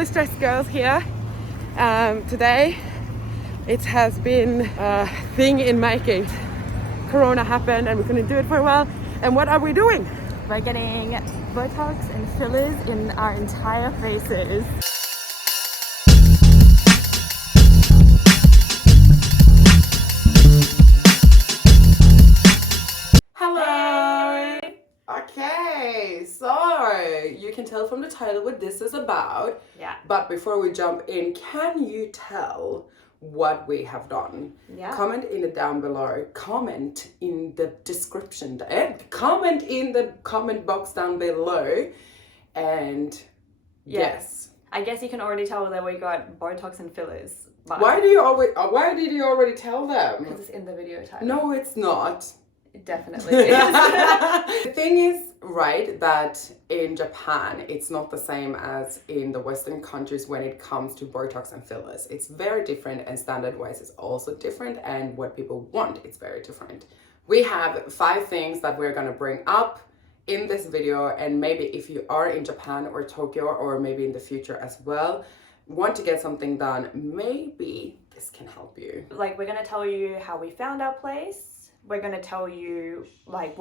really stressed girls here. Today it has been a thing in making. Corona happened and we couldn't do it for a while. And what are we doing? We're getting Botox and fillers in our entire faces. Hello! Okay, so you can tell from the title what this is about. Yeah. But before we jump in, can you tell what we have done? Yeah. Comment in it down below. Comment in the description. Comment in the comment box down below. And yes. I guess you can already tell that we got Botox and fillers. Why did you already tell them? Because it's in the video title. No, it's not. It definitely is. The thing is, right, that in Japan, it's not the same as in the Western countries when it comes to Botox and fillers. It's very different, and standard-wise is also different, and what people want, it's very different. We have 5 things that we're gonna bring up in this video, and maybe if you are in Japan or Tokyo, or maybe in the future as well, want to get something done, maybe this can help you. Like, we're gonna tell you how we found our place. We're going to tell you like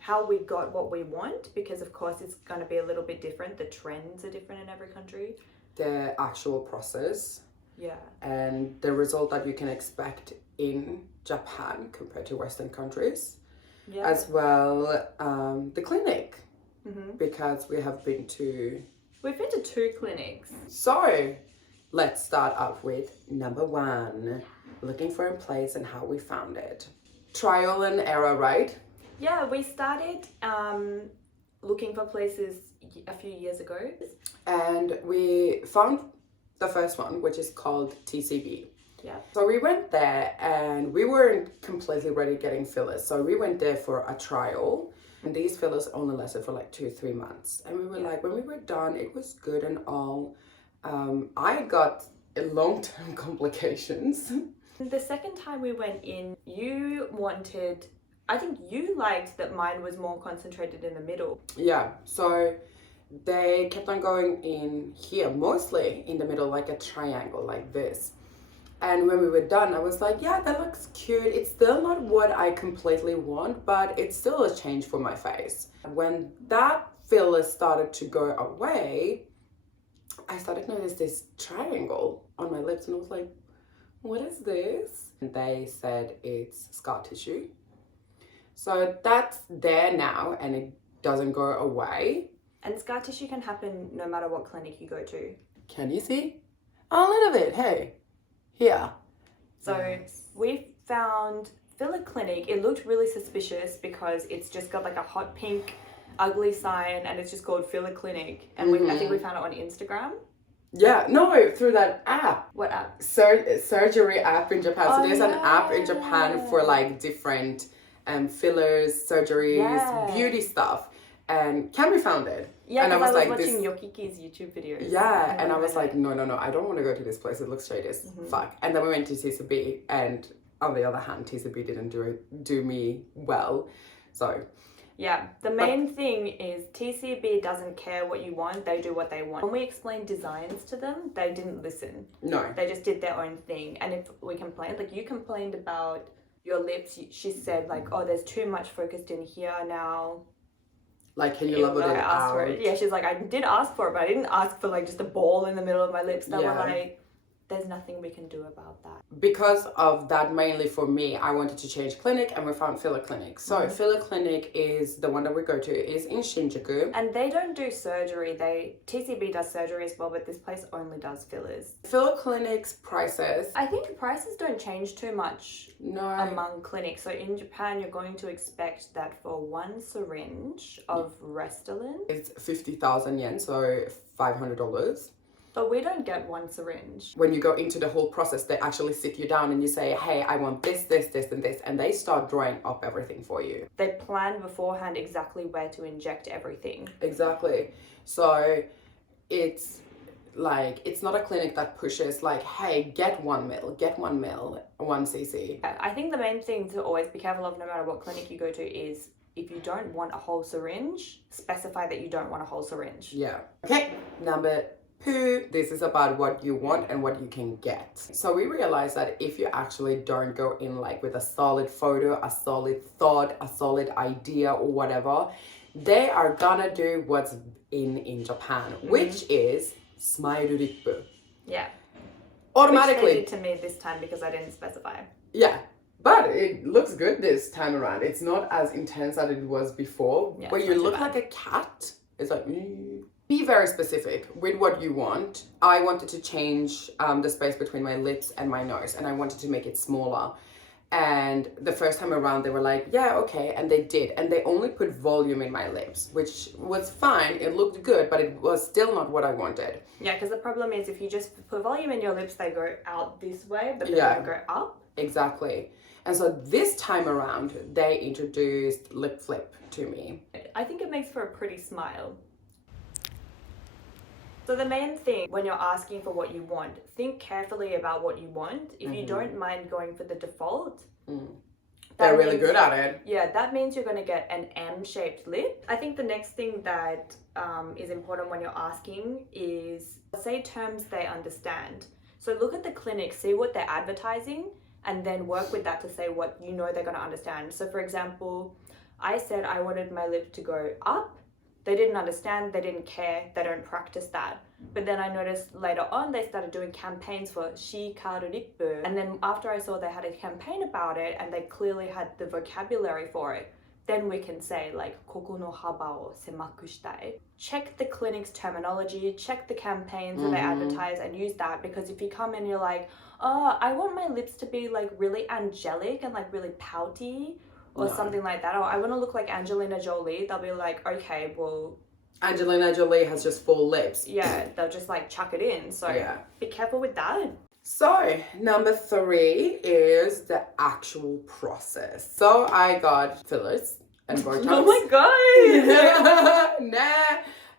how we got what we want, because of course it's going to be a little bit different. The trends are different in every country. The actual process. Yeah. And the result that you can expect in Japan compared to Western countries. Yeah. As well, the clinic. Mm-hmm. Because we've been to 2 clinics. So let's start off with number 1. Looking for a place and how we found it. Trial and error, right? Yeah, we started looking for places a few years ago. And we found the first one, which is called TCB. Yeah. So we went there and we weren't completely ready getting fillers. So we went there for a trial, and these fillers only lasted for like 2-3 months. And we were like, when we were done, it was good and all. I got long-term complications. The second time we went in, I think you liked that mine was more concentrated in the middle. Yeah, so they kept on going in here, mostly in the middle, like a triangle, like this. And when we were done, I was like, yeah, that looks cute. It's still not what I completely want, but it's still a change for my face. When that filler started to go away, I started to notice this triangle on my lips, and I was like, what is this? And they said it's scar tissue. So that's there now, and it doesn't go away. And scar tissue can happen no matter what clinic you go to. Can you see? A little bit, hey. Here. So we found filler clinic. It looked really suspicious because it's just got like a hot pink ugly sign, and it's just called filler clinic. And I think we found it on Instagram. Yeah, no, through that app. What app? Surgery app in Japan. So there's an app in yeah. Japan for like different fillers, surgeries, beauty stuff. And Cami found it. Yeah, and I was like, watching Yokiki's YouTube videos. Yeah, and I was like, no, I don't want to go to this place. It looks shady as fuck. And then we went to TCB, and on the other hand, TCB didn't do me well. So yeah, the main thing is TCB doesn't care what you want, they do what they want. When we explained designs to them, they didn't listen. No. They just did their own thing. And if we complained, like you complained about your lips, she said like, oh, there's too much focused in here now. Like, can you level it out? For it. Yeah, she's like, I did ask for it, but I didn't ask for like just a ball in the middle of my lips. That were like, there's nothing we can do about that. Because of that, mainly for me, I wanted to change clinic, and we found filler clinic. So filler clinic is the one that we go to, is in Shinjuku. And they don't do surgery. TCB does surgery as well, but this place only does fillers. Filler clinic's prices, I think prices don't change too much no, among clinics. So in Japan, you're going to expect that for 1 syringe of Restylane. It's 50,000 yen, so $500. But we don't get 1 syringe. When you go into the whole process, they actually sit you down and you say, hey, I want this, this, this, and this. And they start drawing up everything for you. They plan beforehand exactly where to inject everything. Exactly. So it's like, it's not a clinic that pushes like, hey, get 1 ml, 1 cc. I think the main thing to always be careful of, no matter what clinic you go to, is if you don't want a whole syringe, specify that you don't want a whole syringe. Yeah. Okay, number poo. This is about what you want and what you can get. So we realized that if you actually don't go in like with a solid photo, a solid thought, a solid idea or whatever, they are gonna do what's in Japan, which is smile lip. Yeah. Automatically. Which they did to me this time because I didn't specify. Yeah. But it looks good this time around. It's not as intense as it was before. Yeah, when you look like a cat, it's like, Be very specific with what you want. I wanted to change the space between my lips and my nose, and I wanted to make it smaller. And the first time around, they were like, yeah, okay. And they did. And they only put volume in my lips, which was fine. It looked good, but it was still not what I wanted. Yeah, because the problem is if you just put volume in your lips, they go out this way, but they don't go up. Exactly. And so this time around, they introduced lip flip to me. I think it makes for a pretty smile. So the main thing when you're asking for what you want, think carefully about what you want. If you don't mind going for the default, they're really good at it. Yeah, that means you're going to get an M-shaped lip. I think the next thing that is important when you're asking is say terms they understand. So look at the clinic, see what they're advertising, and then work with that to say what you know they're going to understand. So for example, I said I wanted my lip to go up. They didn't understand, they didn't care, they don't practice that. But then I noticed later on they started doing campaigns for Chie. And then after I saw they had a campaign about it and they clearly had the vocabulary for it, then we can say like koko no haba o semaku shitai. Check the clinic's terminology, check the campaigns that they advertise and use that, because if you come in and you're like, oh, I want my lips to be like really angelic and like really pouty, or something like that, or I want to look like Angelina Jolie, they'll be like, okay, well, Angelina Jolie has just full lips. Yeah, they'll just like chuck it in. So be careful with that. So number 3 is the actual process. So I got fillers and Botox. Oh my god!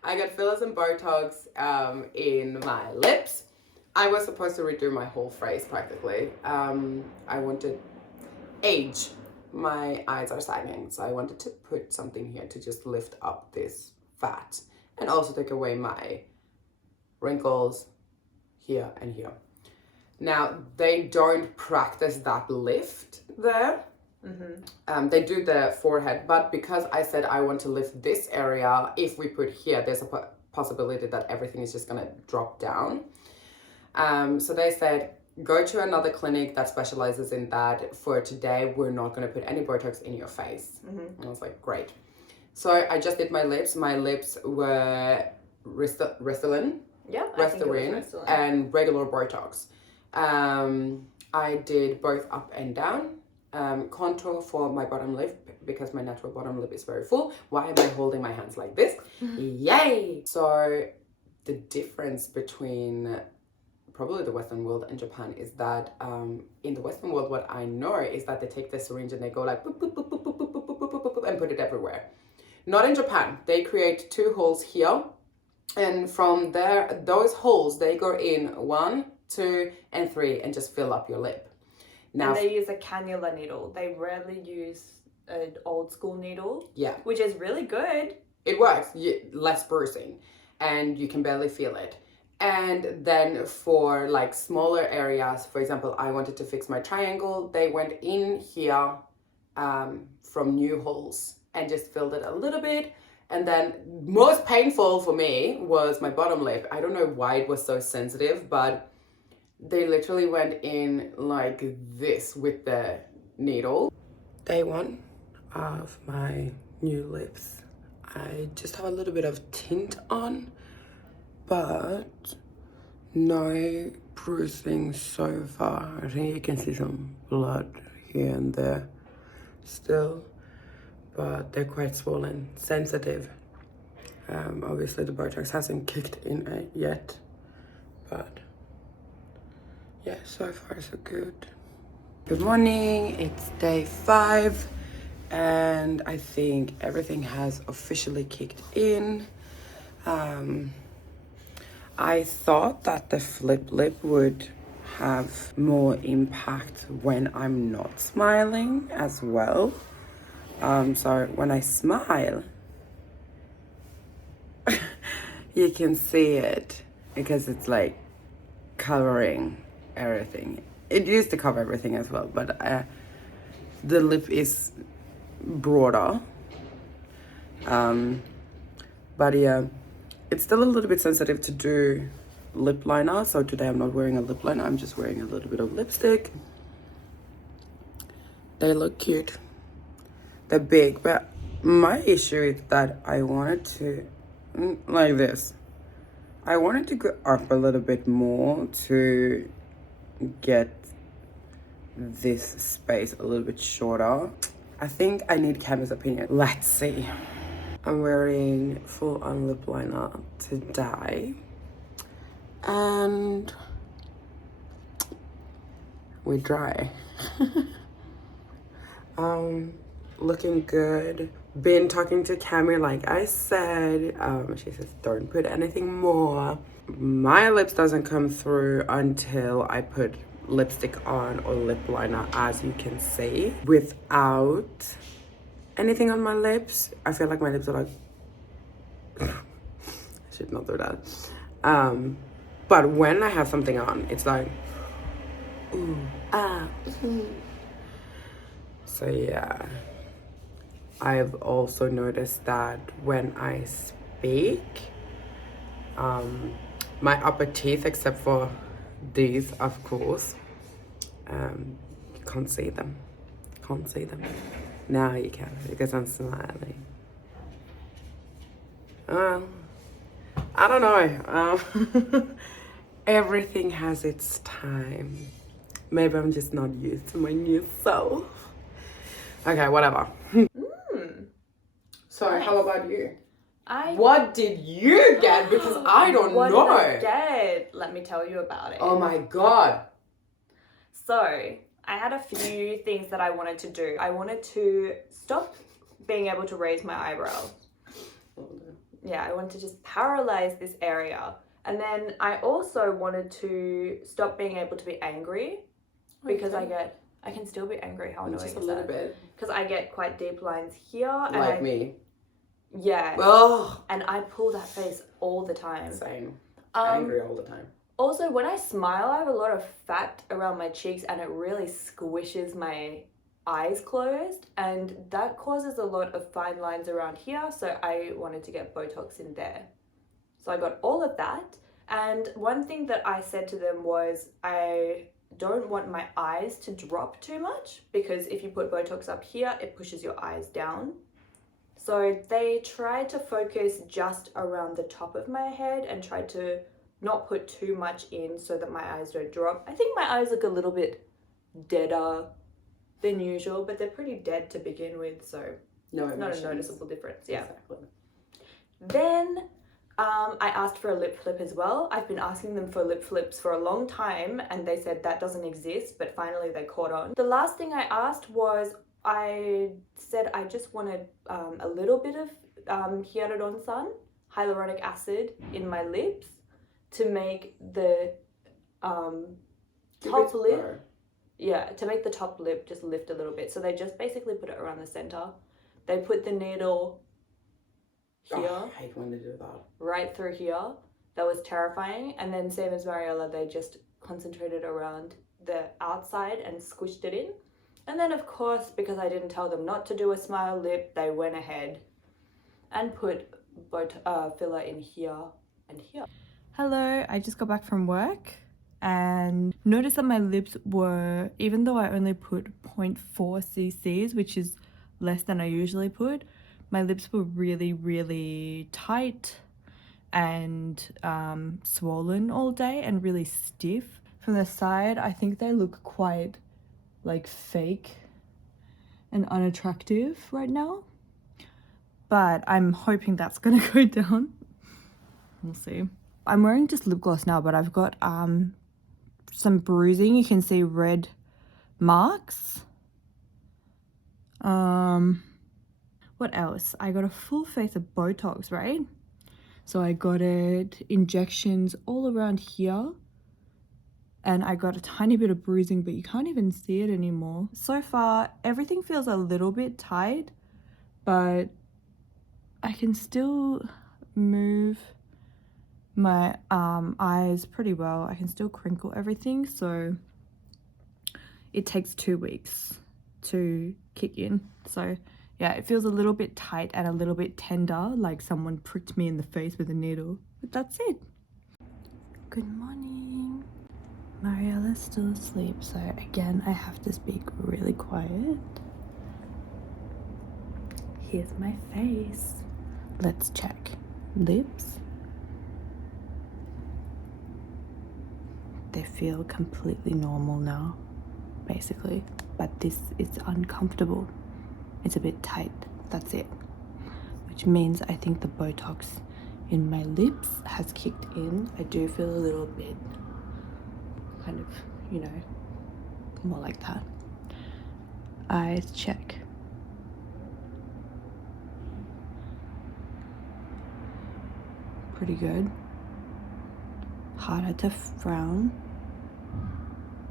I got fillers and Botox in my lips. I was supposed to redo my whole face practically. I wanted age. My eyes are sagging, so I wanted to put something here to just lift up this fat and also take away my wrinkles here and here. Now, they don't practice that lift there. They do the forehead, but because I said I want to lift this area, if we put here, there's a possibility that everything is just gonna drop down. So they said, go to another clinic that specializes in that. For today, we're not going to put any Botox in your face. And I was like, great. So I just did my lips. My lips were Restylane, and regular Botox. I did both up and down. Contour for my bottom lip because my natural bottom lip is very full. Why am I holding my hands like this? Yay! So the difference between probably the Western world and Japan is that in the Western world, what I know is that they take the syringe and they go like boop, boop, boop, boop, boop, boop, boop, boop, boop, boop, boop, and put it everywhere. Not in Japan. They create 2 holes here, and from there, those holes, they go in 1, 2, and 3 and just fill up your lip. Now, and they use a cannula needle. They rarely use an old school needle. Yeah. Which is really good. It works. Less bruising, and you can barely feel it. And then for like smaller areas, for example, I wanted to fix my triangle. They went in here from new holes and just filled it a little bit. And then most painful for me was my bottom lip. I don't know why it was so sensitive, but they literally went in like this with the needle. Day 1 of my new lips. I just have a little bit of tint on, but no bruising so far. I think you can see some blood here and there still, but they're quite swollen, sensitive. Obviously the Botox hasn't kicked in yet, but yeah, so far so good. Good morning, it's day 5, and I think everything has officially kicked in. I thought that the flip lip would have more impact when I'm not smiling as well. So when I smile, you can see it. because it's like covering everything. It used to cover everything as well, but the lip is broader. But yeah, it's still a little bit sensitive to do lip liner, so today I'm not wearing a lip liner, I'm just wearing a little bit of lipstick. They look cute. They're big, but my issue is that I wanted to, like this. I wanted to go up a little bit more to get this space a little bit shorter. I think I need Cami's opinion. Let's see. I'm wearing full on lip liner today. And we're dry. Looking good. Been talking to Cami, like I said. She says don't put anything more. My lips doesn't come through until I put lipstick on or lip liner, as you can see. Without anything on my lips, I feel like my lips are like I should not do that. But when I have something on, it's like ooh, ah, ooh. So yeah, I've also noticed that when I speak, my upper teeth, except for these, of course, you can't see them. Can't see them. Now you can, because I'm smiling. I don't know. Everything has its time. Maybe I'm just not used to my new self. Okay, whatever. So, Nice. how about you? I What did you get? Because I don't what know. did I get? Let me tell you about it. Oh my god. So, I had a few things that I wanted to do. I wanted to stop being able to raise my eyebrows. Yeah, I wanted to just paralyze this area. And then I also wanted to stop being able to be angry, because I can still be angry. How annoying just a is little that? bit. Because I get quite deep lines here. And Like me. Yeah. Oh. And I pull that face all the time. Same. Angry all the time. Also, when I smile, I have a lot of fat around my cheeks and it really squishes my eyes closed, and that causes a lot of fine lines around here, so I wanted to get Botox in there. So I got all of that, and one thing that I said to them was I don't want my eyes to drop too much, because if you put Botox up here, it pushes your eyes down. So they tried to focus just around the top of my head and tried to not put too much in so that my eyes don't drop. I think my eyes look a little bit deader than usual, but they're pretty dead to begin with, so no, it's not a noticeable difference. Yeah. Exactly. Then I asked for a lip flip as well. I've been asking them for lip flips for a long time, and they said that doesn't exist, but finally they caught on. The last thing I asked was, I said I just wanted a little bit of hyaluronic acid in my lips to make the top lip, to make the top lip just lift a little bit. So they just basically put it around the center. They put the needle here. Oh, I hate when they do that. Right through here. That was terrifying. And then same as Marijela, they just concentrated around the outside and squished it in. And then of course, because I didn't tell them not to do a smile lip, they went ahead and put filler in here and here. Hello, I just got back from work and noticed that my lips were, even though I only put 0.4 cc's, which is less than I usually put, my lips were really, really tight and swollen all day and really stiff. From the side, I think they look quite like fake and unattractive right now, but I'm hoping that's gonna go down. We'll see. I'm wearing just lip gloss now, but I've got some bruising. You can see red marks. What else? I got a full face of Botox, right? So I got it, injections all around here. And I got a tiny bit of bruising, but you can't even see it anymore. So far, everything feels a little bit tight, but I can still move my eyes pretty well. I can still crinkle everything, so it takes 2 weeks to kick in. So yeah, it feels a little bit tight and a little bit tender, like someone pricked me in the face with a needle. But that's it. Good morning. Marijela's still asleep, so again, I have to speak really quiet. Here's my face. Let's check. Lips. They feel completely normal now, basically. But this is uncomfortable. It's a bit tight, that's it. Which means I think the Botox in my lips has kicked in. I do feel a little bit kind of, you know, more like that. Eyes check. Pretty good. Harder to frown.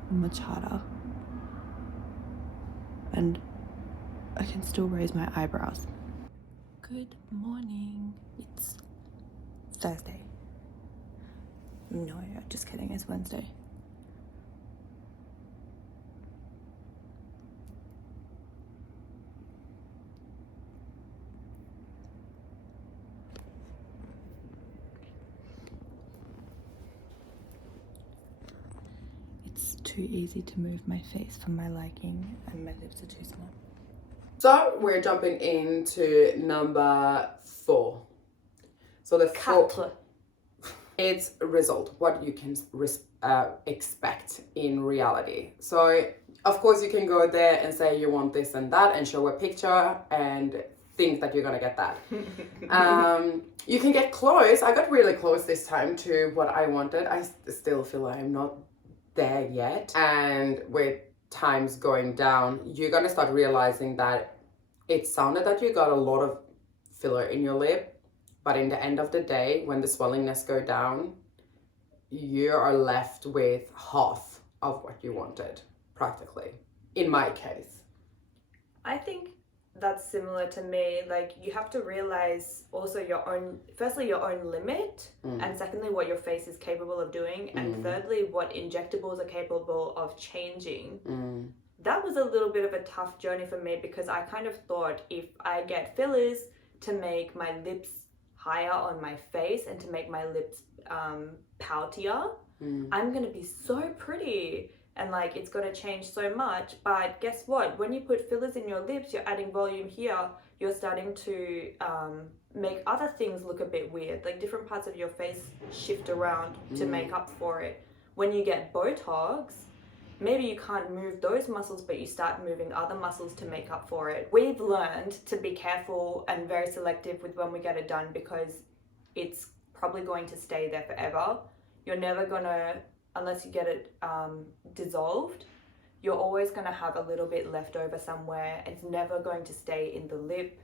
Much harder. And I can still raise my eyebrows. Good morning. It's Thursday. No, just kidding, it's Wednesday. It's too easy to move my face for my liking, and my lips are too small. So we're jumping into number 4. So the 4, it's result, what you can expect in reality. So of course you can go there and say you want this and that and show a picture and think that you're gonna get that. You can get close. I got really close this time to what I wanted. I still feel like I'm not there yet, and with times going down, you're gonna start realizing that it sounded that you got a lot of filler in your lip, but in the end of the day, when the swellingness go down, you are left with half of what you wanted, practically, in my case. I think that's similar to me. Like, you have to realize also your own, firstly, your own limit, and secondly, what your face is capable of doing, and thirdly, what injectables are capable of changing. That was a little bit of a tough journey for me, because I kind of thought if I get fillers to make my lips higher on my face and to make my lips poutier, I'm gonna be so pretty. And like, it's going to change so much. But guess what? When you put fillers in your lips, you're adding volume here. You're starting to make other things look a bit weird. Like, different parts of your face shift around to make up for it. When you get Botox, maybe you can't move those muscles, but you start moving other muscles to make up for it. We've learned to be careful and very selective with when we get it done, because it's probably going to stay there forever. You're never going to, unless you get it dissolved, you're always going to have a little bit left over somewhere. It's never going to stay in the lip.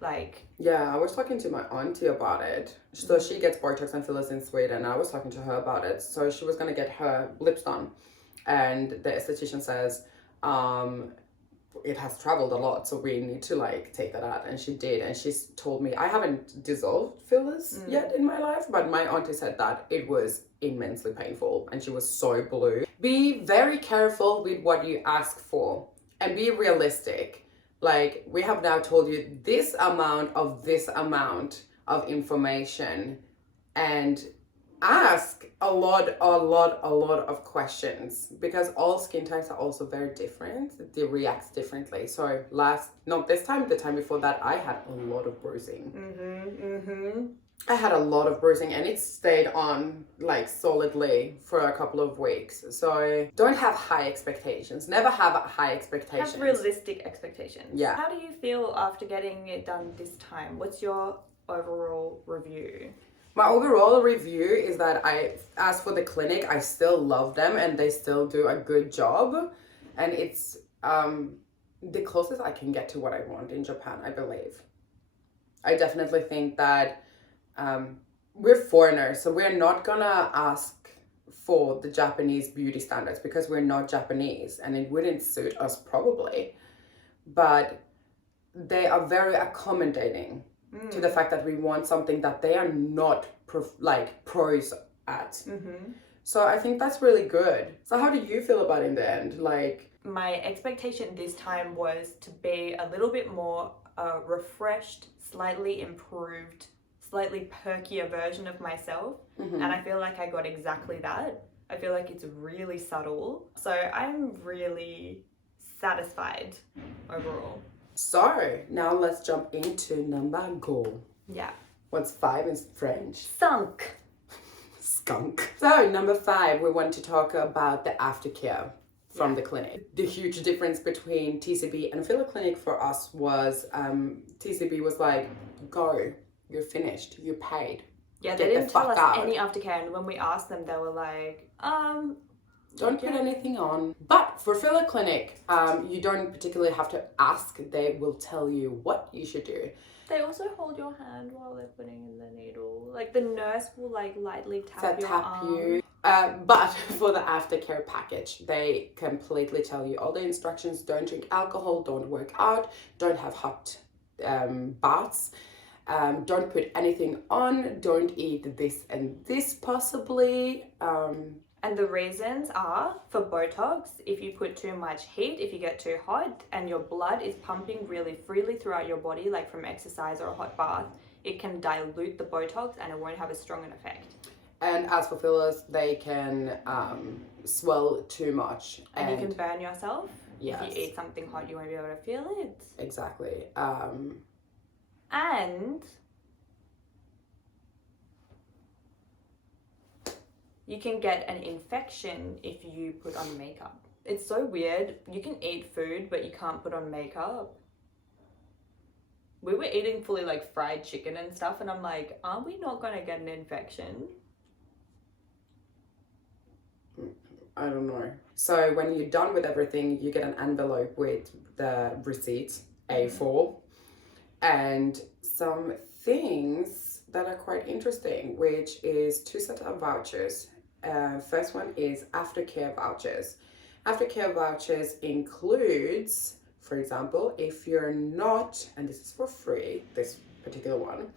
Like, yeah, I was talking to my auntie about it. So she gets Botox and fillers in Sweden. I was talking to her about it. So she was going to get her lips done, and the esthetician says it has traveled a lot, so we need to like take that out. And she did, and she's told me, I haven't dissolved fillers yet in my life, but my auntie said that it was immensely painful and she was so blue. Be very careful with what you ask for and be realistic. Like, we have now told you this amount of information, and ask a lot of questions, because all skin types are also very different. They react differently. So the time before that, I had a lot of bruising. I had a lot of bruising, and it stayed on like solidly for a couple of weeks. So don't have high expectations. Never have high expectations. have realistic expectations. Yeah. How do you feel after getting it done this time? What's your overall review? My overall review is that as for the clinic, I still love them and they still do a good job. And it's the closest I can get to what I want in Japan, I believe. I definitely think that we're foreigners, so we're not gonna ask for the Japanese beauty standards because we're not Japanese and it wouldn't suit us probably. But they are very accommodating to the fact that we want something that they are not pros at. So I think that's really good. So how do you feel about it in the end? Like, my expectation this time was to be a little bit more refreshed, slightly improved, slightly perkier version of myself. And I feel like I got exactly that. I feel like it's really subtle. So I'm really satisfied overall. So now let's jump into number go. Yeah. What's 5 in French? Sunk. Skunk. So number 5, we want to talk about the aftercare from the clinic. The huge difference between TCB and filler clinic for us was TCB was like, go, you're finished, you paid. Yeah, they didn't tell us any aftercare, and when we asked them, they were like, don't put anything on. But for filler clinic, you don't particularly have to ask. They will tell you what you should do. They also hold your hand while they're putting in the needle. Like the nurse will like lightly tap your arm. But for the aftercare package, they completely tell you all the instructions. Don't drink alcohol, don't work out, don't have hot baths. Don't put anything on, don't eat this and this possibly. And the reasons are, for Botox, if you put too much heat, if you get too hot and your blood is pumping really freely throughout your body, like from exercise or a hot bath, it can dilute the Botox and it won't have a strong an effect. And as for fillers, they can swell too much. And you can burn yourself. Yes. If you eat something hot, you won't be able to feel it. Exactly. And you can get an infection if you put on makeup. It's so weird. You can eat food, but you can't put on makeup. We were eating fully like fried chicken and stuff, and I'm like, are we not gonna get an infection? I don't know. So when you're done with everything, you get an envelope with the receipts, A4, and some things that are quite interesting, which is 2 sets of vouchers. First one is aftercare vouchers. Aftercare vouchers includes, for example, if you're not, and this is for free, this particular one,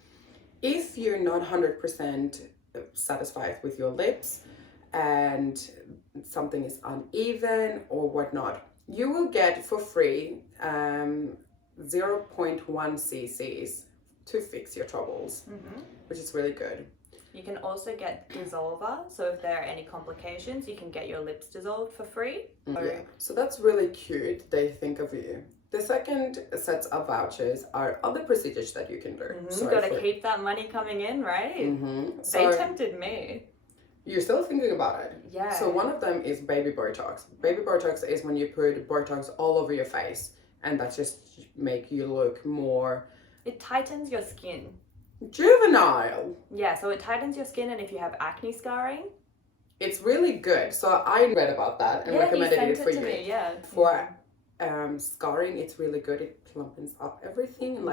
if you're not 100% satisfied with your lips and something is uneven or whatnot, you will get for free 0.1 cc's to fix your troubles, which is really good. You can also get dissolver, so if there are any complications, you can get your lips dissolved for free. So that's really cute. They think of you. The second sets of vouchers are other procedures that you can do. You gotta keep that money coming in, right? They tempted me. You're still thinking about it? Yeah. So one of them is baby Botox. Baby Botox is when you put Botox all over your face, and that just make you look more... It tightens your skin. Juvenile. Yeah, so it tightens your skin, and if you have acne scarring, it's really good. So I read about that and recommended it for you. Me, yeah. For scarring, it's really good. It plumpens up everything, you go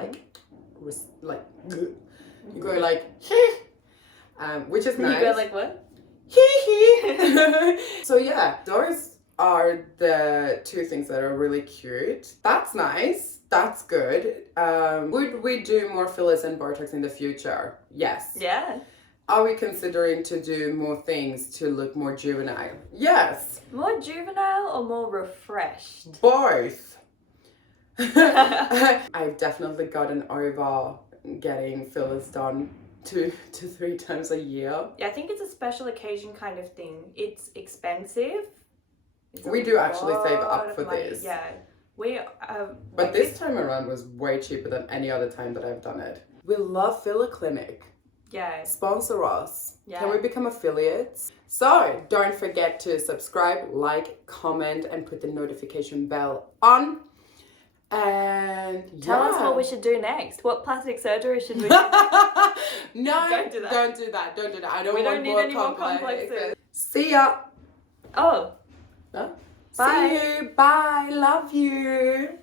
like, which is nice. You go like what? So yeah, those are the 2 things that are really cute. That's nice. That's good. Would we do more fillers and Botox in the future? Yes. Yeah. Are we considering to do more things to look more juvenile? Yes. More juvenile or more refreshed? Both. I've definitely gotten over getting fillers done 2 to 3 times a year. Yeah, I think it's a special occasion kind of thing. It's expensive. We do actually save up for this. Yeah. But this time around was way cheaper than any other time that I've done it. We love Filler Clinic. Yeah. Sponsor us. Yeah. Can we become affiliates? So don't forget to subscribe, like, comment, and put the notification bell on. And tell us what we should do next. What plastic surgery should we do? No, don't do that. Don't do that. Don't do that. I don't we want don't need more any more complexes. See ya. Oh. Huh? Bye. See you. Bye. Love you.